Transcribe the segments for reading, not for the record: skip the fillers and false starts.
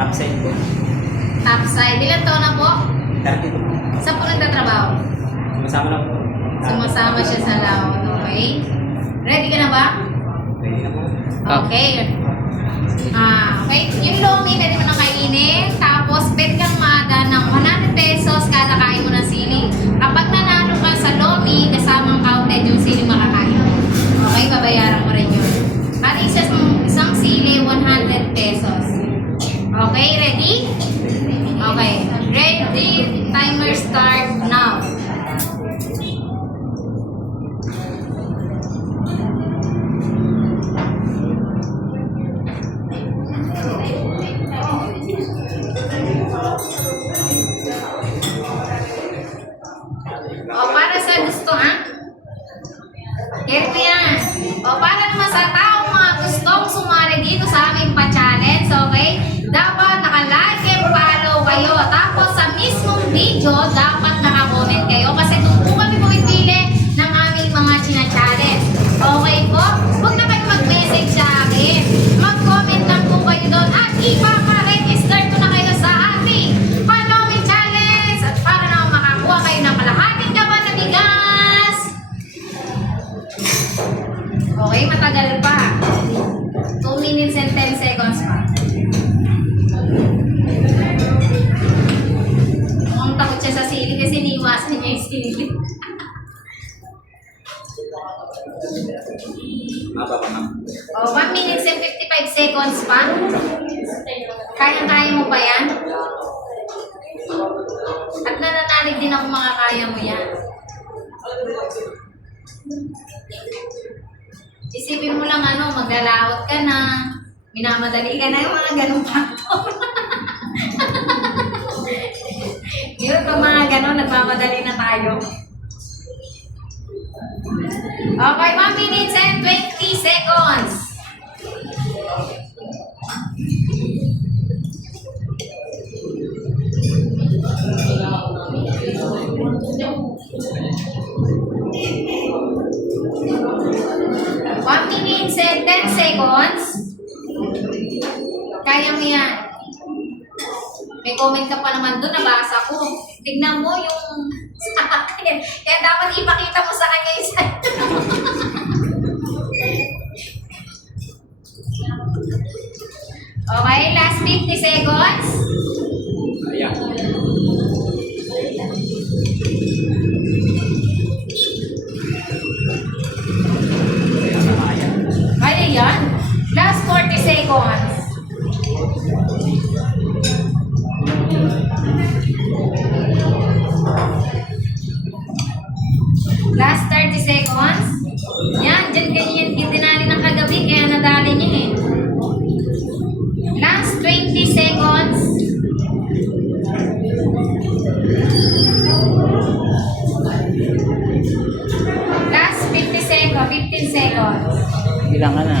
Top side po. Top side. Ilan taon na po? 30 po. Saan po nagtatrabaho? Sumasama lang po. Sumasama siya sa laon. Okay. Ready ka na ba? Ready na po. Okay. Okay. Yung lomi, pwede mo nang kainin. Tapos, pwede kang maada ng 100 pesos kada kain mo ng sili. Kapag nanalo ka sa lomi, kasamang counted yung sili makakain. Okay, babayaran mo rin yun. At isang sili, 100 pesos. Okay, ready? Okay. Ready. Timer start now. Para sa gusto, ha? Hear mo yan. Para naman sa taong mga gustong sumali dito sa aming pa-challenge, okay? Dapat naka-like and follow kayo. Tapos sa mismong video, dapat naka-comment kayo. Kasi doon po kami pumipili ng aming mga china-challenge. Okay po? Huwag na kayo mag-message sa akin. Mag-comment lang po kayo doon. At ipapa-register ko na kayo sa ating Panomi Challenge. At para naman makakuha kayo ng kalahating laman na bigas. Okay, matagal pa. 2 minutes and 10 seconds pa. Mukhang takot siya sa sili kasi niiwasan niya yung sili. Maba pa ma'am. 1 minutes and 55 seconds pa. Kaya-kaya mo pa yan? At nananalig din ako mga kaya mo yan. Isipin mo lang maglalaot ka na, minamadali ka na yung mga ganong faktor. Yun, pag mga ganon, nagmamadali na tayo. Okay, 1 minutes and 20 seconds. One minute and 10 seconds. Kaya mo yan. May comment ka pa naman doon, nabasa ko. Tignan mo yung sa akin. Kaya dapat ipakita mo sa kanya yung Okay, last 50 seconds. Ayan. Kaya yan. Last 40 seconds. Last 30 seconds. Yan, dyan ganyan dinali ng kagabi kaya nadali niya eh. Last 20 seconds. Last 50 seconds, 15 seconds. Bilang ka na.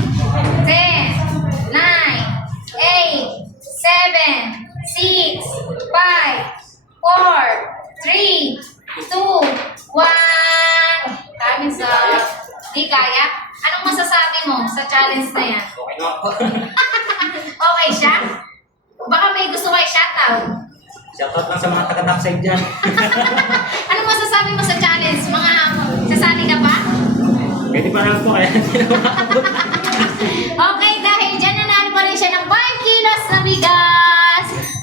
10, 9, 8, 7, 6, 5, 4, 3, 2, 1. Time is up. Di kaya? Anong masasabi mo sa challenge na yan? Okay na po. Okay siya? Baka may gusto kayo shoutout. Shoutout lang sa mga taga-top side dyan. Anong masasabi mo sa challenge? Mga sasali ka ba? Pwede pa lang po kaya hindi naman